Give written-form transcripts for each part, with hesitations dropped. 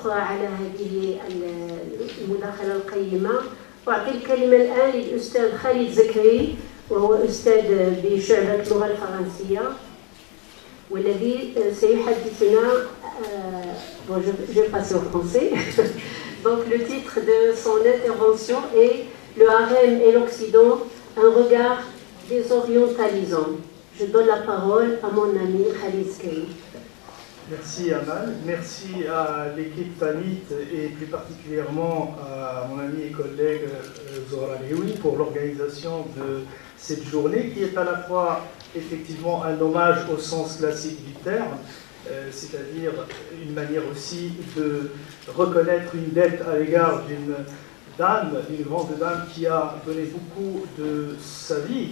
أخرى على هذه المداخلة القيمة. أعطي الكلمة الآن للأستاذ خالد زكري، وهو أستاذ بشعبة اللغة الفرنسية، والذي سيحدثنا je passe au français. Donc le titre de son intervention est Le harem et l'Occident, un regard désorientalisant. Je donne la parole à mon ami Khalid Zakaria. Merci Amal, merci à l'équipe Tanit et plus particulièrement à mon ami et collègue Zohra Leoui pour l'organisation de cette journée qui est à la fois effectivement un hommage au sens classique du terme, c'est-à-dire une manière aussi de reconnaître une dette à l'égard d'une dame, une grande dame qui a donné beaucoup de sa vie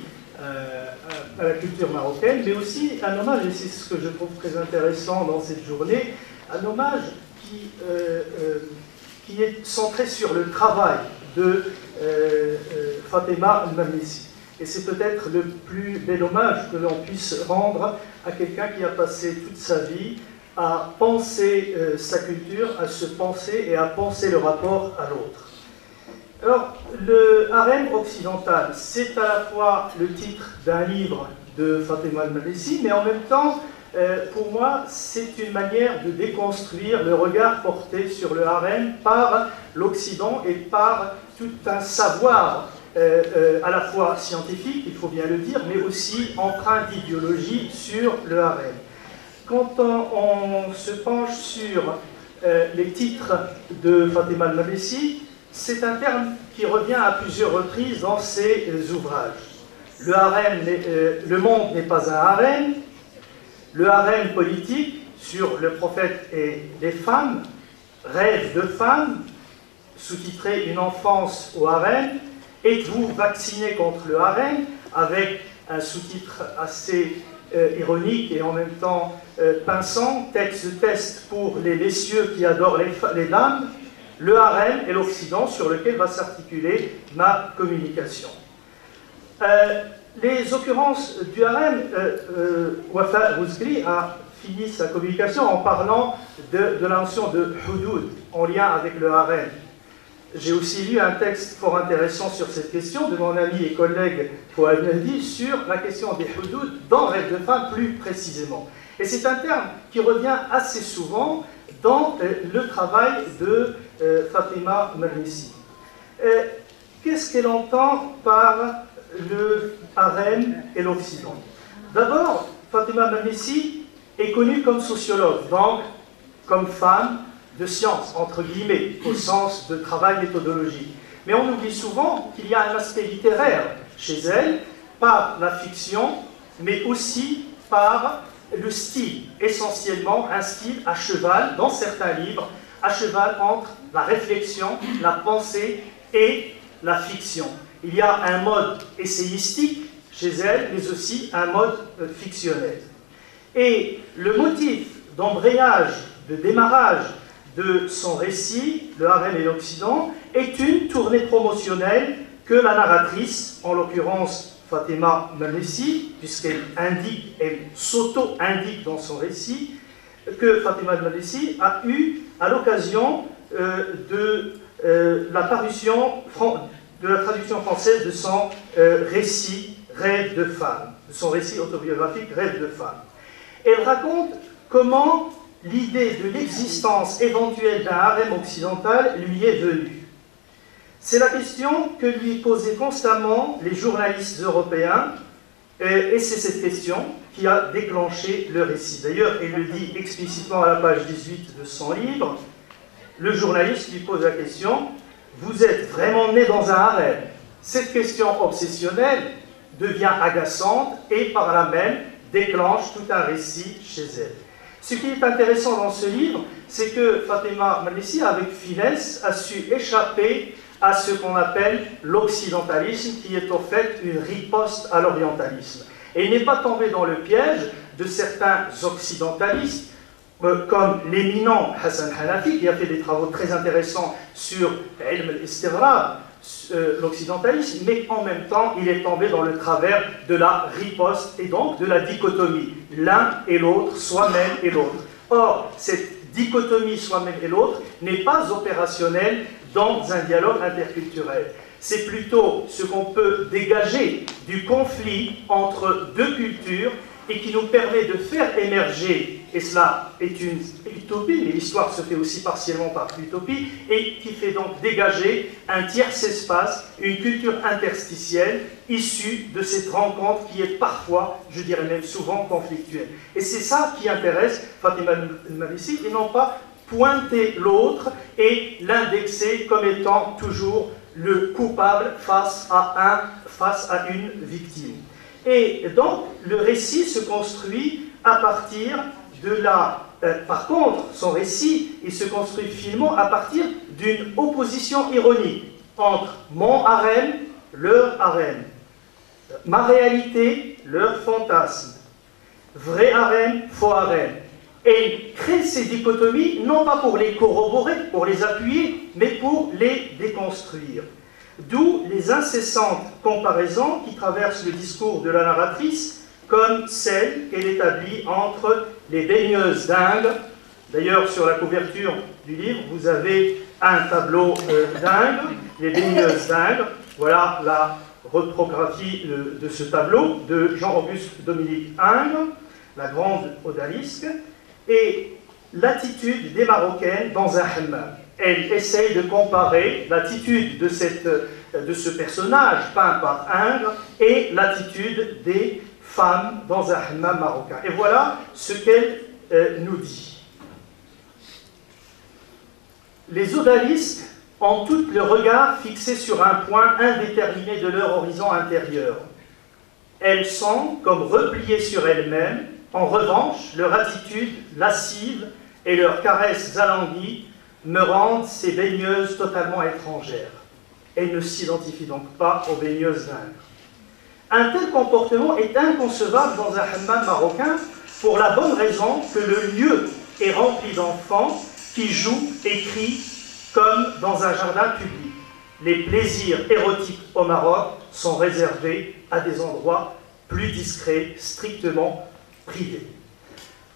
à la culture marocaine, mais aussi un hommage, et c'est ce que je trouve très intéressant dans cette journée, un hommage qui est centré sur le travail de Fatima al-Mernissi. Et c'est peut-être le plus bel hommage que l'on puisse rendre à quelqu'un qui a passé toute sa vie à penser sa culture, à se penser et à penser le rapport à l'autre. Alors, le harem occidental, c'est à la fois le titre d'un livre de Fatima al-Mernissi, mais en même temps, pour moi, c'est une manière de déconstruire le regard porté sur le harem par l'Occident et par tout un savoir à la fois scientifique, il faut bien le dire, mais aussi empreint d'idéologie sur le harem. Quand on se penche sur les titres de Fatima al-Mernissi, c'est un terme qui revient à plusieurs reprises dans ses ouvrages. Le harem, le monde n'est pas un harem. Le harem politique sur le prophète et les femmes, rêve de femmes, sous-titré Une enfance au harem. Êtes-vous vacciné contre le harem, avec un sous-titre assez ironique et en même temps pinçant, test pour les messieurs qui adorent les dames. Le harem et l'Occident sur lequel va s'articuler ma communication. Les occurrences du harem, Wafa Rouzgri a fini sa communication en parlant de la notion de hudud en lien avec le harem. J'ai aussi lu un texte fort intéressant sur cette question de mon ami et collègue Fouad Mehdi sur la question des hudud dans Rêve de femme plus précisément. Et c'est un terme qui revient assez souvent dans le travail de Fatima al-Mernissi. Qu'est-ce qu'elle entend par le harem et l'Occident? D'abord, Fatima al-Mernissi est connue comme sociologue, donc comme femme de science, entre guillemets, au sens de travail méthodologique. Mais on oublie souvent qu'il y a un aspect littéraire chez elle, par la fiction, mais aussi par le style, essentiellement un style à cheval, dans certains livres, à cheval entre la réflexion, la pensée et la fiction. Il y a un mode essayistique chez elle, mais aussi un mode fictionnel. Et le motif d'embrayage, de démarrage de son récit, Le harem et l'Occident, est une tournée promotionnelle que la narratrice, en l'occurrence Fatima al-Mernissi, puisqu'elle indique, elle s'auto-indique dans son récit, que Fatima al-Mernissi a eu à l'occasion de la traduction française de son récit Rêve de femme, de son récit autobiographique Rêve de femme. Elle raconte comment l'idée de l'existence éventuelle d'un harem occidental lui est venue. C'est la question que lui posaient constamment les journalistes européens, et c'est cette question qui a déclenché le récit. D'ailleurs, elle le dit explicitement à la page 18 de son livre. Le journaliste lui pose la question « Vous êtes vraiment né dans un harem ?» Cette question obsessionnelle devient agaçante et par là même déclenche tout un récit chez elle. Ce qui est intéressant dans ce livre, c'est que Fatima al-Mernissi, avec finesse, a su échapper à ce qu'on appelle l'occidentalisme, qui est en fait une riposte à l'orientalisme. Et il n'est pas tombé dans le piège de certains occidentalistes, comme l'éminent Hassan Hanafi, qui a fait des travaux très intéressants sur Ilm al-Istighraq, l'occidentalisme, mais en même temps, il est tombé dans le travers de la riposte et donc de la dichotomie, l'un et l'autre, soi-même et l'autre. Or, cette dichotomie soi-même et l'autre n'est pas opérationnelle dans un dialogue interculturel. C'est plutôt ce qu'on peut dégager du conflit entre deux cultures et qui nous permet de faire émerger, et cela est une utopie, mais l'histoire se fait aussi partiellement par l'utopie, et qui fait donc dégager un tiers espace, une culture interstitielle issue de cette rencontre qui est parfois, je dirais même souvent, conflictuelle. Et c'est ça qui intéresse Fatima el-Marisi, et non pas pointer l'autre et l'indexer comme étant toujours le coupable face à une victime. Et donc, le récit se construit à partir de la... par contre, son récit, il se construit finement à partir d'une opposition ironique entre mon harem, leur harem, ma réalité, leur fantasme, vrai harem, faux harem. Et il crée ces dichotomies, non pas pour les corroborer, pour les appuyer, mais pour les déconstruire. D'où les incessantes comparaisons qui traversent le discours de la narratrice, comme celle qu'elle établit entre les baigneuses d'Inde. D'ailleurs, sur la couverture du livre, vous avez un tableau d'Inde, les baigneuses d'Inde. Voilà la reprographie de ce tableau de Jean-Auguste Dominique Ingres, la grande odalisque, et l'attitude des Marocaines dans un hammam. Elle essaye de comparer l'attitude de ce personnage peint par Ingres et l'attitude des femmes dans un hammam marocain. Et voilà ce qu'elle nous dit. Les odalisques ont toutes le regard fixé sur un point indéterminé de leur horizon intérieur. Elles sont comme repliées sur elles-mêmes. En revanche, leur attitude lascive et leurs caresses alanguies me rendent ces baigneuses totalement étrangères. Elles ne s'identifient donc pas aux baigneuses d'Ingres. Un tel comportement est inconcevable dans un hammam marocain pour la bonne raison que le lieu est rempli d'enfants qui jouent et crient comme dans un jardin public. Les plaisirs érotiques au Maroc sont réservés à des endroits plus discrets, strictement privés.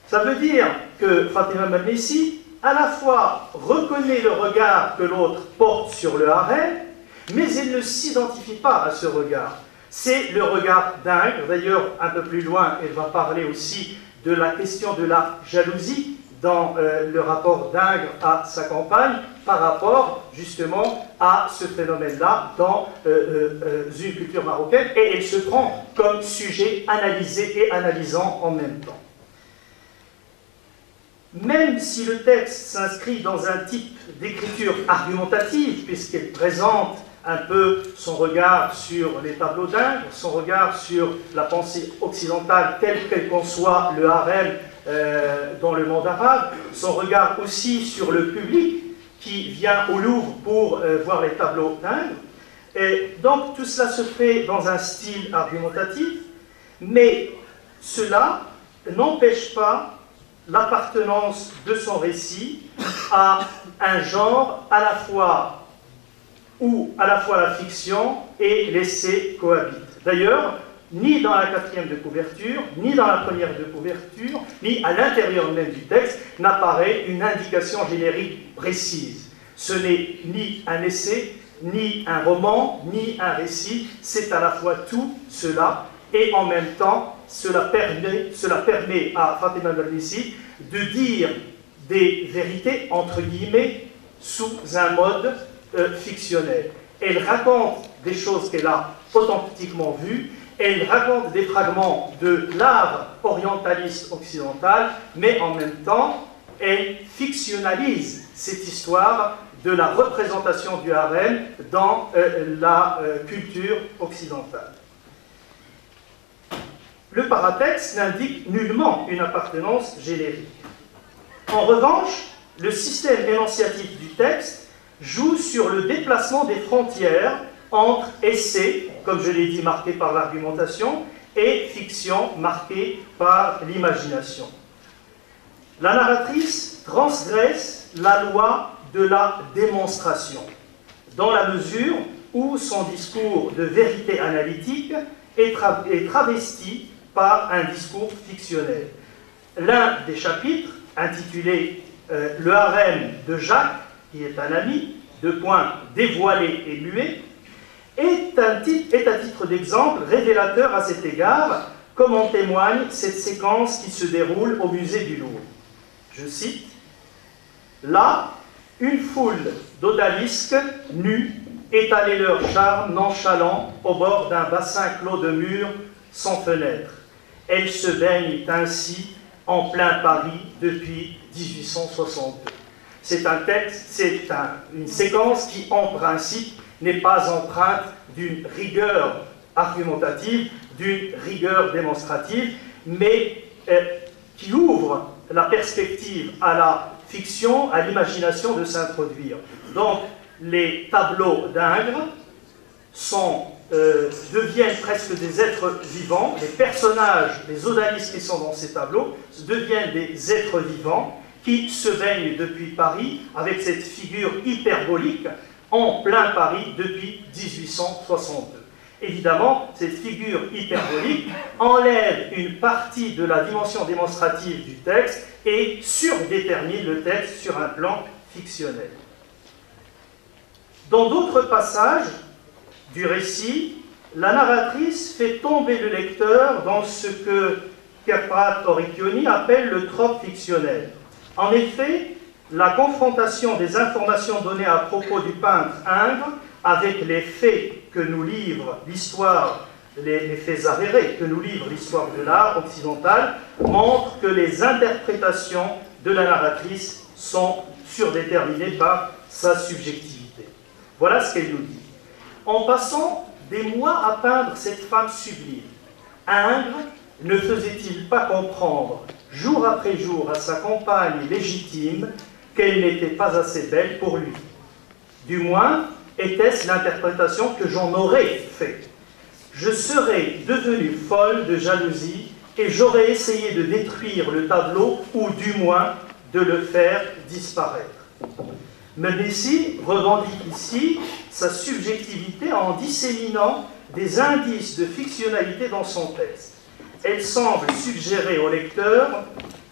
Ça veut dire que Fatima el-Marisi à la fois reconnaît le regard que l'autre porte sur le harem, mais elle ne s'identifie pas à ce regard. C'est le regard d'Ingres. D'ailleurs, un peu plus loin, elle va parler aussi de la question de la jalousie dans le rapport d'Ingres à sa compagne par rapport justement à ce phénomène-là dans une culture marocaine, et elle se prend comme sujet analysé et analysant en même temps. Même si le texte s'inscrit dans un type d'écriture argumentative, puisqu'elle présente un peu son regard sur les tableaux d'Ingres, son regard sur la pensée occidentale telle qu'elle conçoit le harem dans le monde arabe, son regard aussi sur le public qui vient au Louvre pour voir les tableaux d'Ingres. Et donc tout cela se fait dans un style argumentatif, mais cela n'empêche pas l'appartenance de son récit à un genre à la fois où à la fois la fiction et l'essai cohabitent. D'ailleurs, ni dans la quatrième de couverture, ni dans la première de couverture, ni à l'intérieur même du texte, n'apparaît une indication générique précise. Ce n'est ni un essai, ni un roman, ni un récit, c'est à la fois tout cela, et en même temps, cela permet à Fatima el-Marisi de dire des vérités, entre guillemets, sous un mode fictionnel. Elle raconte des choses qu'elle a authentiquement vues, elle raconte des fragments de l'art orientaliste occidental, mais en même temps, elle fictionnalise cette histoire de la représentation du harem dans la culture occidentale. Le paratexte n'indique nullement une appartenance générique. En revanche, le système énonciatif du texte joue sur le déplacement des frontières entre essai, comme je l'ai dit, marqué par l'argumentation, et fiction, marquée par l'imagination. La narratrice transgresse la loi de la démonstration, dans la mesure où son discours de vérité analytique est travesti par un discours fictionnel. L'un des chapitres, intitulé le harem de Jacques, qui est un ami, dévoilé et muet, est à titre d'exemple révélateur à cet égard, comme en témoigne cette séquence qui se déroule au musée du Louvre. Je cite, « Là, une foule d'odalisques nus étalaient leur charme nonchalant au bord d'un bassin clos de murs sans fenêtre. Elles se baignent ainsi en plein Paris depuis 1862. » C'est un texte, c'est une séquence qui, en principe, n'est pas empreinte d'une rigueur argumentative, d'une rigueur démonstrative, mais qui ouvre la perspective à la fiction, à l'imagination de s'introduire. Donc, les tableaux d'Ingres deviennent presque des êtres vivants. Les personnages, les odalisques qui sont dans ces tableaux, deviennent des êtres vivants qui se baignent depuis Paris avec cette figure hyperbolique en plein Paris depuis 1862. Évidemment, cette figure hyperbolique enlève une partie de la dimension démonstrative du texte et surdétermine le texte sur un plan fictionnel. Dans d'autres passages du récit, la narratrice fait tomber le lecteur dans ce que Kerprat Oricchioni appelle le trope fictionnel. En effet, la confrontation des informations données à propos du peintre Ingres avec les faits que nous livre l'histoire, les faits avérés que nous livre l'histoire de l'art occidental, montre que les interprétations de la narratrice sont surdéterminées par sa subjectivité. Voilà ce qu'elle nous dit. En passant des mois à peindre cette femme sublime, Ingres ne faisait-il pas comprendre, jour après jour, à sa compagne légitime, qu'elle n'était pas assez belle pour lui? Du moins, était-ce l'interprétation que j'en aurais faite? Je serais devenue folle de jalousie et j'aurais essayé de détruire le tableau ou du moins de le faire disparaître. Médicis revendique ici sa subjectivité en disséminant des indices de fictionnalité dans son texte. Elle semble suggérer au lecteur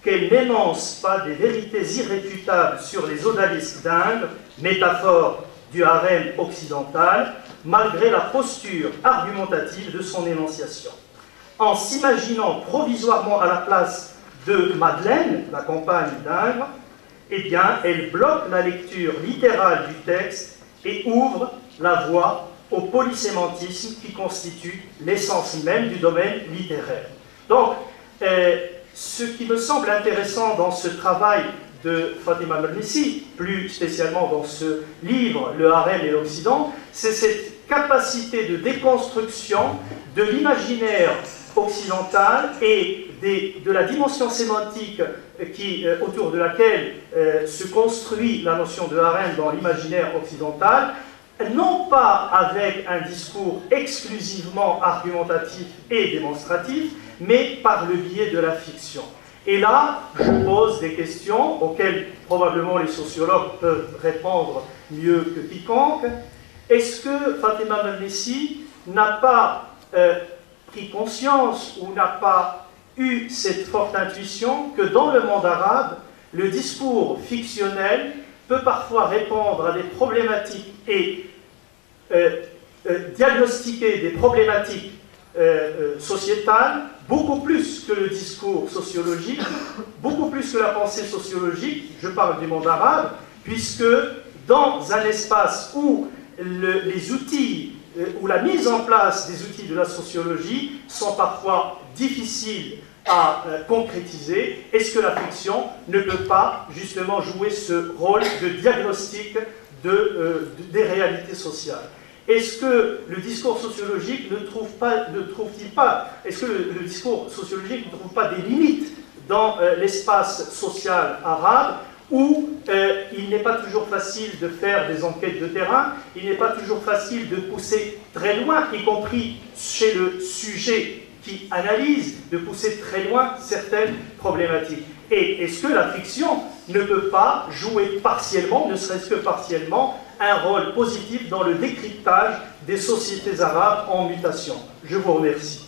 qu'elle n'énonce pas des vérités irréfutables sur les odalisques d'Ingres, métaphore du harem occidental, malgré la posture argumentative de son énonciation. En s'imaginant provisoirement à la place de Madeleine, la compagne d'Ingres, eh bien, elle bloque la lecture littérale du texte et ouvre la voie au polysémantisme qui constitue l'essence même du domaine littéraire. Donc, ce qui me semble intéressant dans ce travail de Fatima Mernissi, plus spécialement dans ce livre, Le Harem et l'Occident, c'est cette capacité de déconstruction de l'imaginaire occidental et de la dimension sémantique autour de laquelle se construit la notion de harem dans l'imaginaire occidental, non pas avec un discours exclusivement argumentatif et démonstratif, mais par le biais de la fiction. Et là, je pose des questions auxquelles probablement les sociologues peuvent répondre mieux que quiconque. Est-ce que Fatima Mernissi n'a pas pris conscience ou n'a pas eu cette forte intuition que dans le monde arabe, le discours fictionnel peut parfois répondre à des problématiques et diagnostiquer des problématiques sociétales beaucoup plus que le discours sociologique, beaucoup plus que la pensée sociologique, je parle du monde arabe, puisque dans un espace où les outils, où la mise en place des outils de la sociologie sont parfois difficiles à concrétiser, est-ce que la fiction ne peut pas justement jouer ce rôle de diagnostic des réalités sociales? Est-ce que le discours sociologique est-ce que le discours sociologique ne trouve pas des limites dans l'espace social arabe où il n'est pas toujours facile de faire des enquêtes de terrain, il n'est pas toujours facile de pousser très loin, y compris chez le sujet qui analyse, de pousser très loin certaines problématiques. Et est-ce que la fiction ne peut pas jouer partiellement, ne serait-ce que partiellement, un rôle positif dans le décryptage des sociétés arabes en mutation? Je vous remercie.